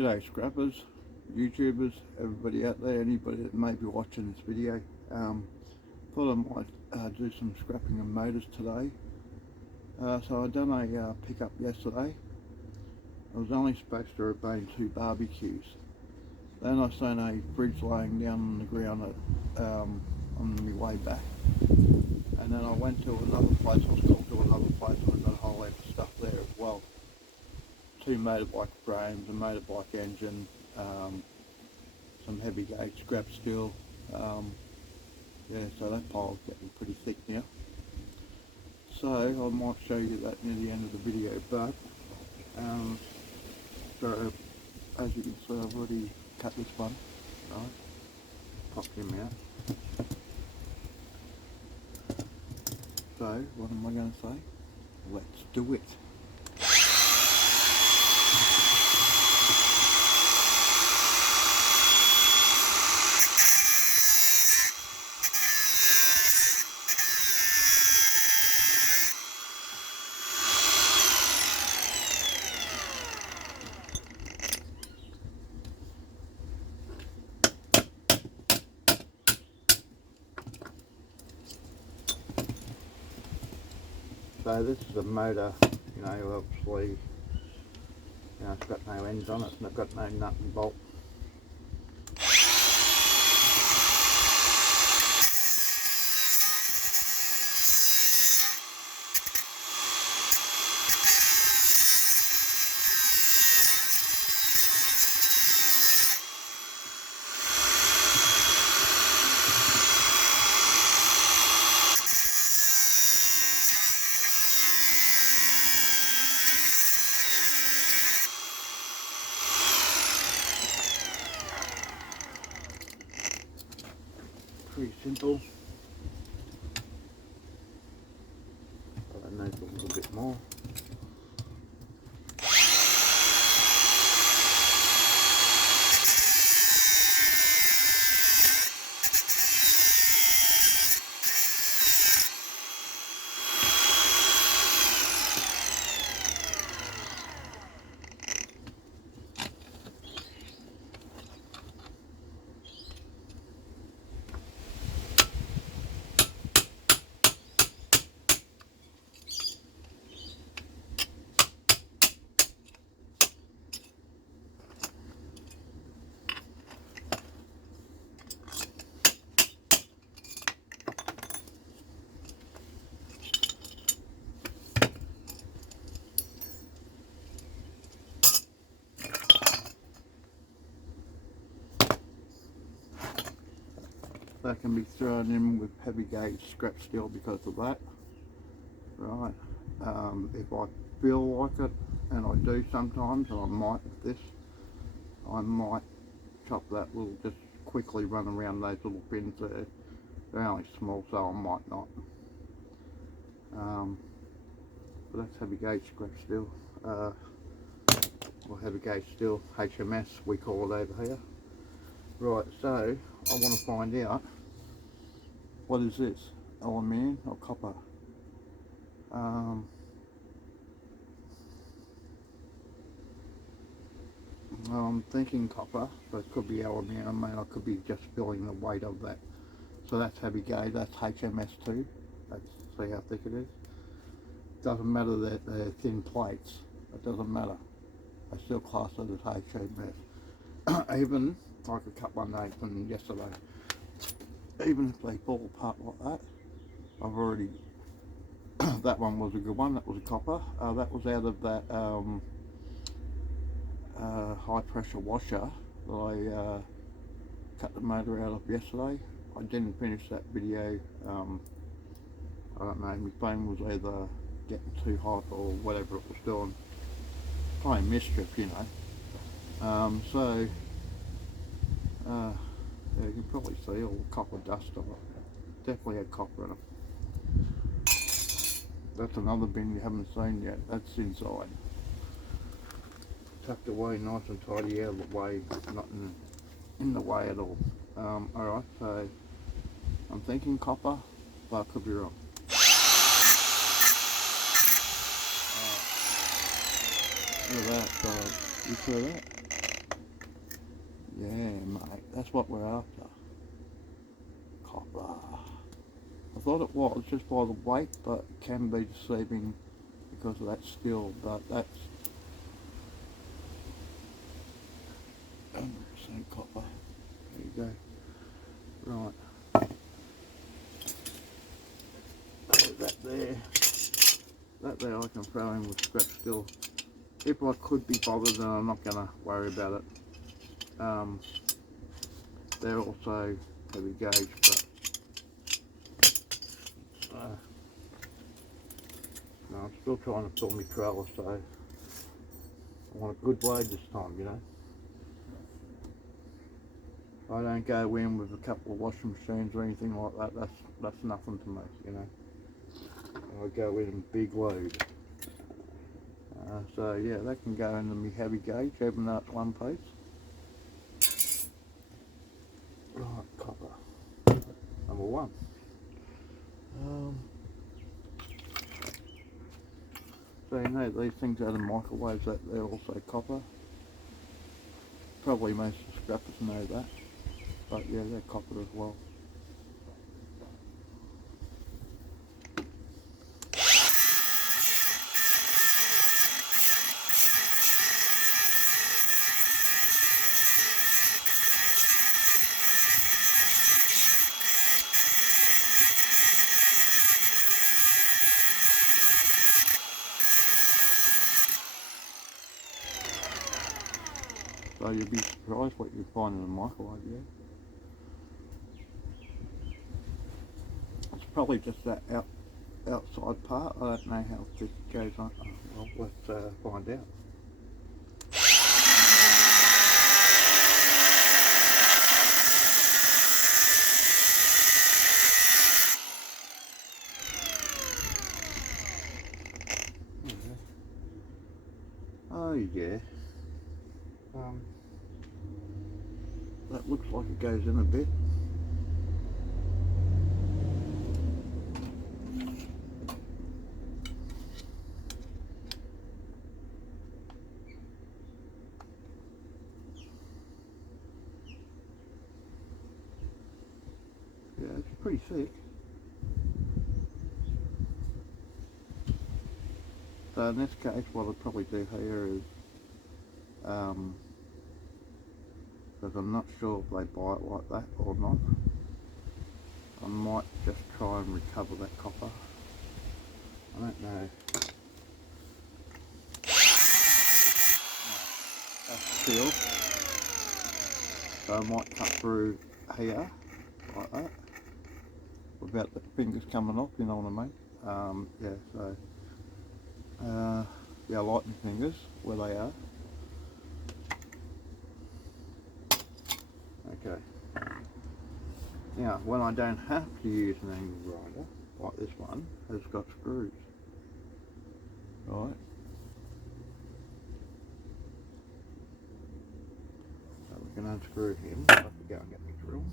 G'day scrappers, YouTubers, everybody out there, anybody that may be watching this video. Thought I might do some scrapping of motors today. So I done a pickup yesterday. I was only supposed to have been 2 barbecues. Then I seen a fridge laying down on the ground on my way back. And then I went to another place, I was called to another place, and I got a whole heap of stuff there as well. 2 motorbike frames, a motorbike engine, some heavy gauge scrap steel. Yeah, so that pile's getting pretty thick now. So I might show you that near the end of the video, but so as you can see, I've already cut this one, right? Pop him out. So what am I going to say? Let's do it. So this is a motor, obviously, it's got no ends on it and it's got no nut and bolt. Pretty simple. But I know a little bit more. That can be thrown in with heavy gauge scrap steel because of that. Right. If I feel like it, and I do sometimes, and I might with this, I might chop that little, just quickly run around those little pins there. They're only small, so I might not. But that's heavy gauge scrap steel, or heavy gauge steel, HMS we call it over here. Right, so I want to find out, what is this, aluminium or copper? I'm thinking copper, but it could be aluminium, and I could be just feeling the weight of that. So that's heavy gauge, that's HMS2. See how thick it is? Doesn't matter that they're thin plates, it doesn't matter. I still class it as HMS. Even, I could cut one open yesterday. Even if they fall apart like that, I've already, that one was a good one, that was a copper. That was out of that high pressure washer that I cut the motor out of yesterday. I didn't finish that video. I don't know, my phone was either getting too hot or whatever it was doing, playing mischief, so yeah, you can probably see all the copper dust on it. Definitely had copper in it. That's another bin you haven't seen yet. That's inside, tucked away nice and tidy, out of the way, not in the way at all. Alright, so I'm thinking copper, but I could be wrong. Look at that, you saw that? Yeah, mate, that's what we're after. Copper. I thought it was just by the weight, but it can be deceiving because of that steel, but that's 100% copper. There you go. Right. That there. That there I can throw in with scrap steel. If I could be bothered, then I'm not going to worry about it. They're also heavy gauge, but no, I'm still trying to fill my trailer, so I want a good load this time, you know. I don't go in with a couple of washing machines or anything like that. That's nothing to me, you know. I go in big load. So yeah, that can go into my heavy gauge, even though it's one piece. Right, copper. Number one. So you know these things out of microwaves, that they're also copper. Probably most of the scrappers know that, but yeah, they're copper as well. So you'll be surprised what you find in a microwave, yeah. It's probably just that outside part. I don't know how thick it goes on. Oh, well, let's find out. Oh yeah. That looks like it goes in a bit. Yeah, it's pretty thick. So in this case, what I'll probably do here is, because I'm not sure if they buy it like that or not, I might just try and recover that copper. I don't know. That's steel. So I might cut through here, like that, without the fingers coming off, you know what I mean? Yeah, so, yeah, I like my fingers where they are. Okay. Now, when I don't have to use an angle grinder, like this one, has got screws. Right. So we can unscrew him. I have to go and get my drill.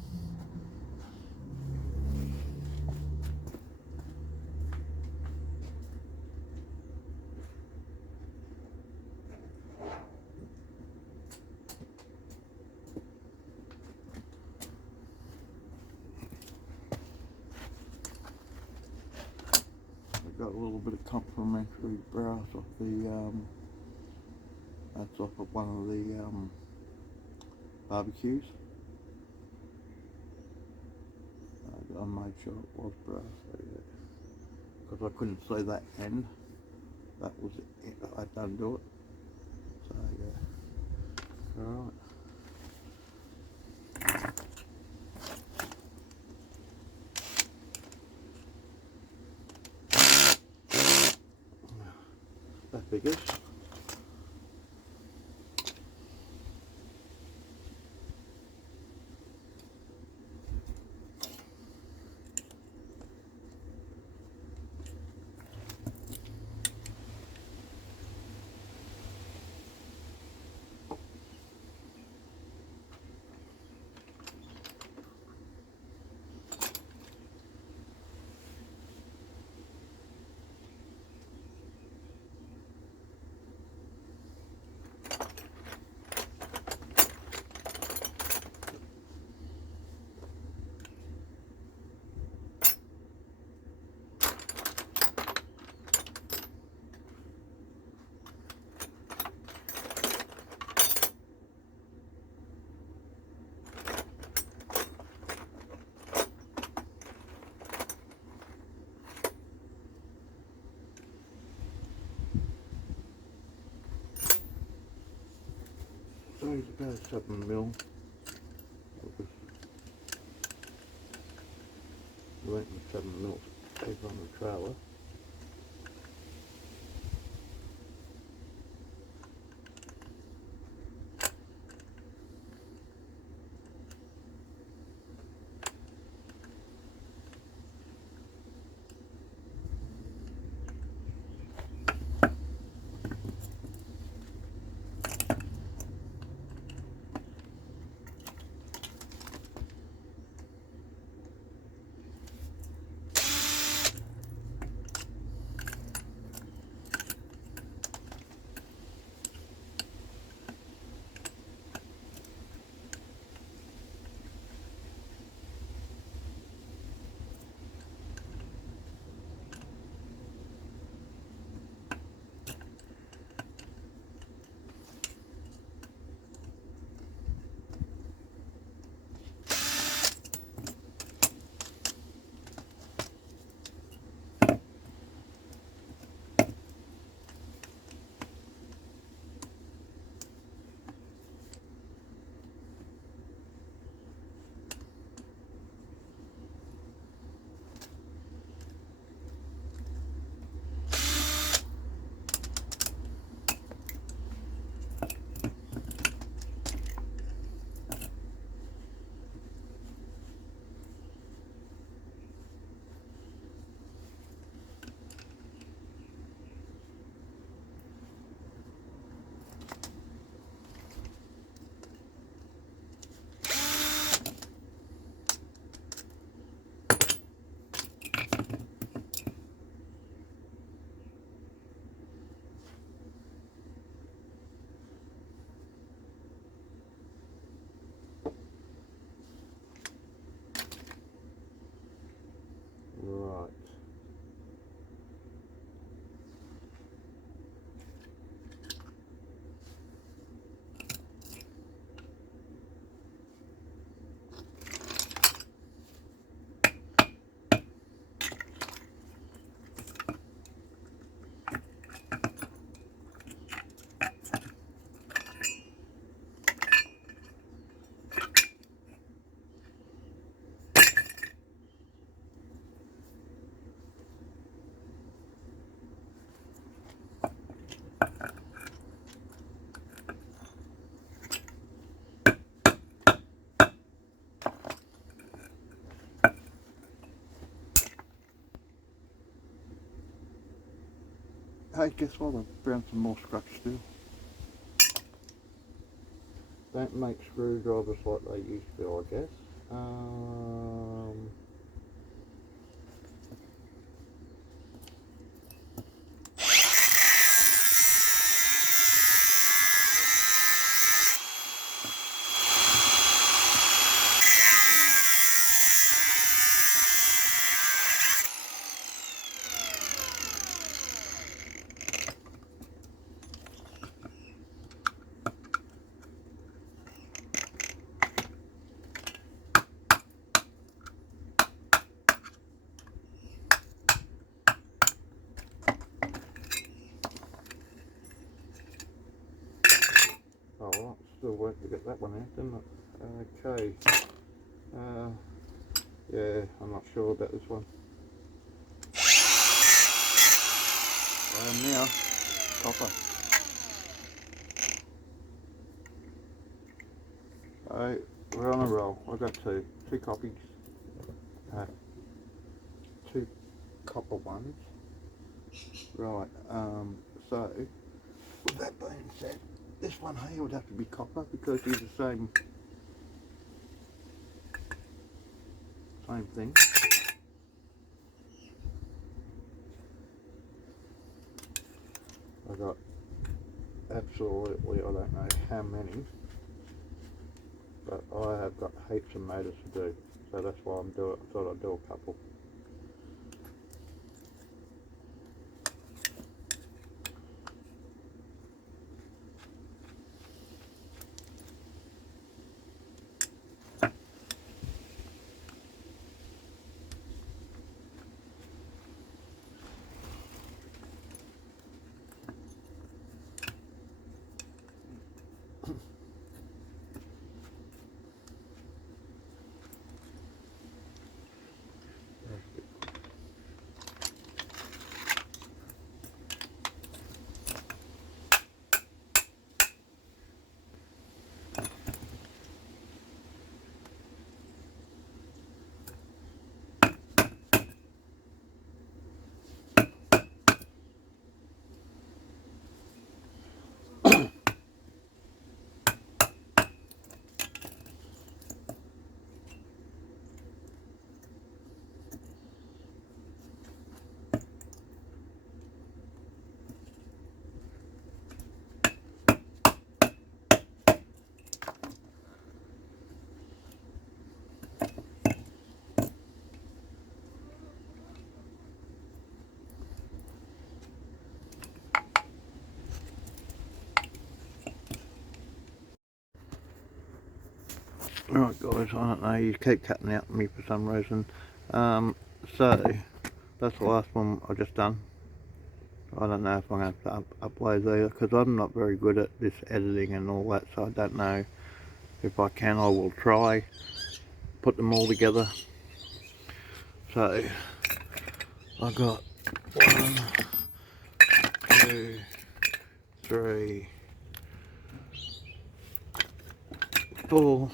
Got a little bit of complimentary brass off the that's off of one of the barbecues. I made sure it was brass, so yeah, because I couldn't see that end. That was it. I done do it. So yeah. All right. That figures. weighs about 7 mil. Length of 7 mil over on the trailer. Right. Hey, guess what? I've found some more scratch steel. Don't make screwdrivers like they used to, I guess. Oh well, still work to get that one out, didn't it? Okay. Yeah, I'm not sure about this one. Now, copper. Alright, we're on a roll. I've got two copies. Two copper ones. Right, so, with that being said, this one here would have to be copper because they're the same thing. I got absolutely, I don't know how many, but I have got heaps of motors to do, so that's why I'm doing. I thought I'd do a couple. Alright guys, I don't know, you keep cutting out me for some reason. So, that's the last one I've just done. I don't know if I'm going to upload these because I'm not very good at this editing and all that, so I don't know if I can. I will try, put them all together. So, I got 1, 2, 3, 4,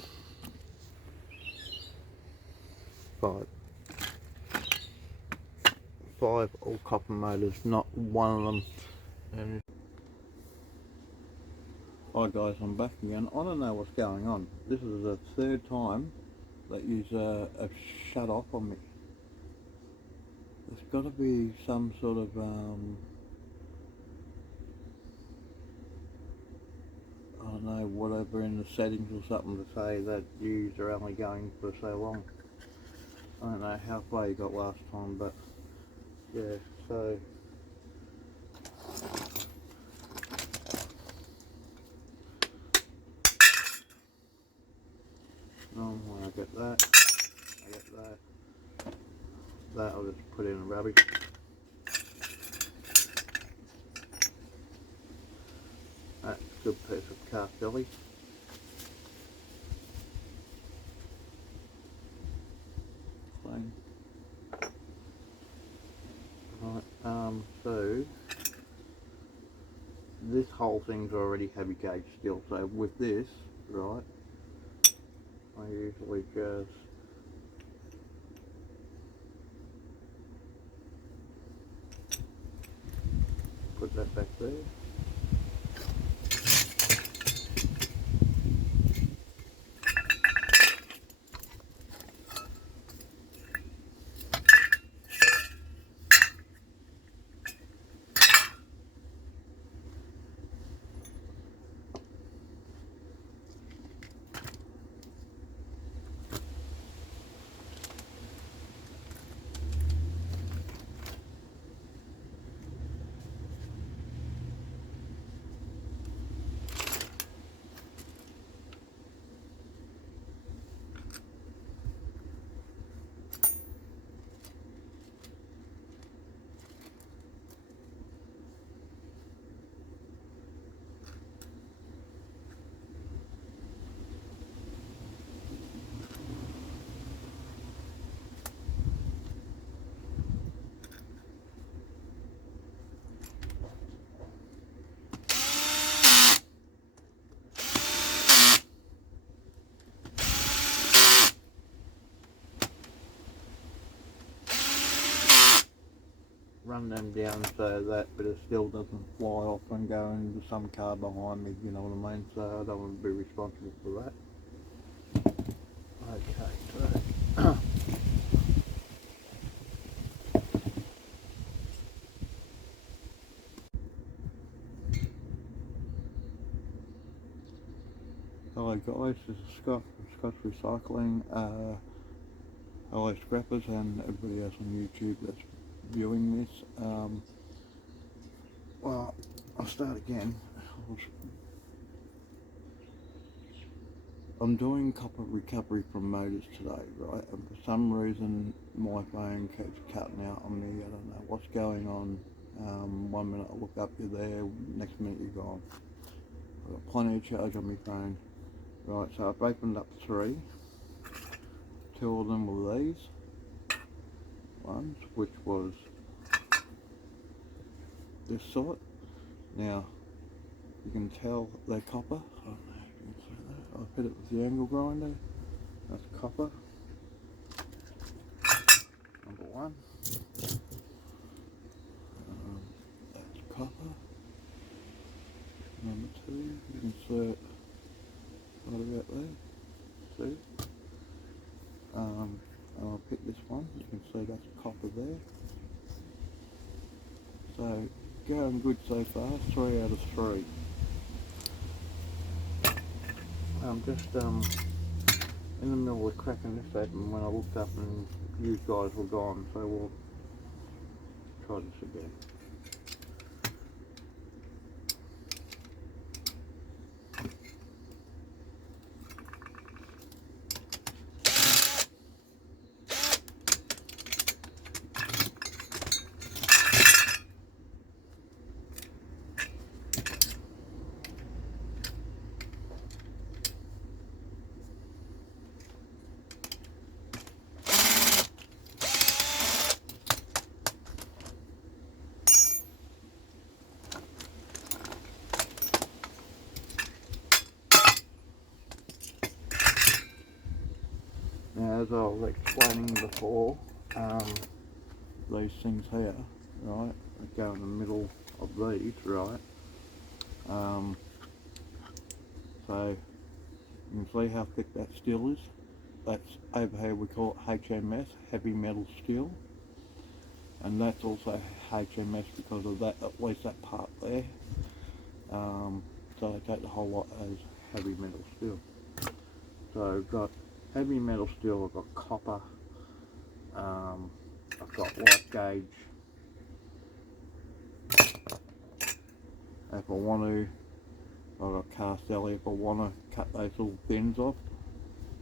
5. 5 all copper motors, not one of them. And hi guys, I'm back again. I don't know what's going on. This is the third time that you've shut off on me. There's got to be some sort of I don't know, whatever in the settings or something to say that yous are only going for so long. I don't know how far you got last time, but yeah, so when I get that, that I'll just put in the rubbish. That's a good piece of calf jelly. Plain. Right, so this whole thing's already heavy gauge steel, so with this, right, I usually just put that back there. Run them down so that bit of steel doesn't fly off and go into some car behind me, you know what I mean? So I don't want to be responsible for that. Okay, so hello guys, this is Scott from Scott's Recycling. Hello scrappers and everybody else on YouTube that's viewing this. Well, I'll start again. I'm doing copper recovery from motors today, right? And for some reason my phone keeps cutting out on me. I don't know what's going on. 1 minute I look up, you're there, next minute you're gone. I've got plenty of charge on my phone. Right, so I've opened up 3. 2 of them were these ones, which was this sort. Now, you can tell they're copper. I don't know if you can see that. I've hit it with the angle grinder. That's copper. Number 1. That's copper. Number 2, you can see it right about there. See? And I'll pick this one. You can see that's copper there. So, going good so far. 3 out of 3. I'm just in the middle of cracking this open when I looked up and you guys were gone, so we'll try this again. as I was explaining before, these things here, right, that go in the middle of these, right, so you can see how thick that steel is. That's over here, we call it HMS, heavy metal steel, and that's also HMS because of that, at least that part there. So I take the whole lot as heavy metal steel. So I've got heavy metal steel, I've got copper, I've got light gauge. If I want to, I've got cast alley if I want to cut those little fins off.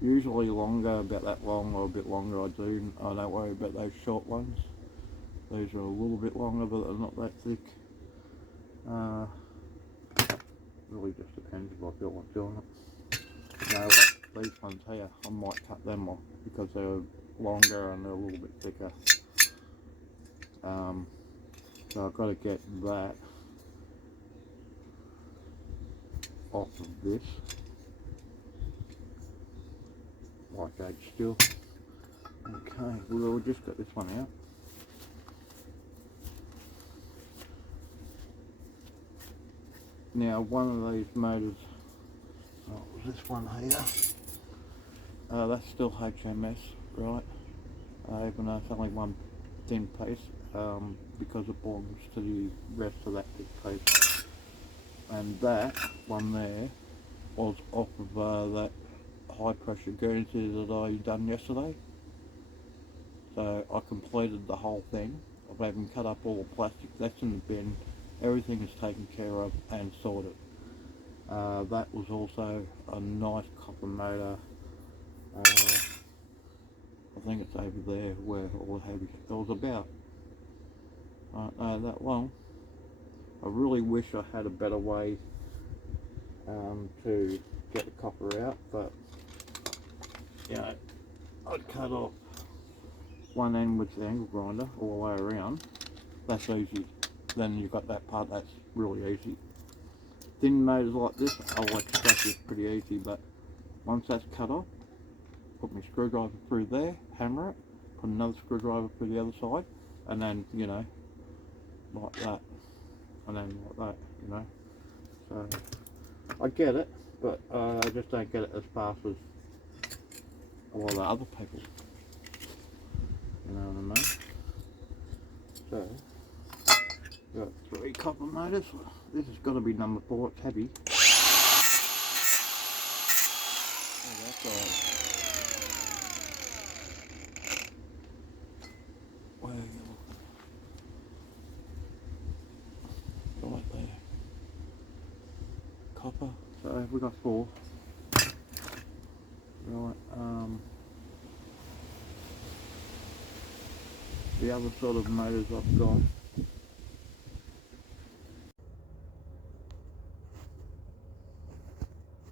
Usually longer, about that long or a bit longer I do. I don't worry about those short ones. These are a little bit longer but they're not that thick. Really just depends if I feel like doing it. You know, like these ones here, I might cut them off because they're longer and they're a little bit thicker. So I've got to get that off of this light gauge steel. Okay, we'll just get this one out. Now one of these motors, this one here, that's still HMS, right? Even though it's only one thin piece, because it belongs to the rest of that thick piece. And that one there was off of that high pressure Guernsey that I done yesterday. So I completed the whole thing. I've even cut up all the plastic that's in the bin. Everything is taken care of and sorted. That was also a nice copper motor. I think it's over there where all the heavy, it was about, I don't know, that long. I really wish I had a better way to get the copper out, but you know, I'd cut off one end with the angle grinder all the way around. That's easy. Then you've got that part that's really easy. Thin motors like this, I'll extract this pretty easy, but once that's cut off, put my screwdriver through there, hammer it, put another screwdriver through the other side, and then, you know, like that, and then like that, you know. So I get it, but I just don't get it as fast as a lot of the other people. You know what I mean? So, got 3 copper motors. This has got to be number 4, it's heavy. Oh, that's all. Where are you looking? Right there. Copper. So we got 4. Right, the other sort of motors I've got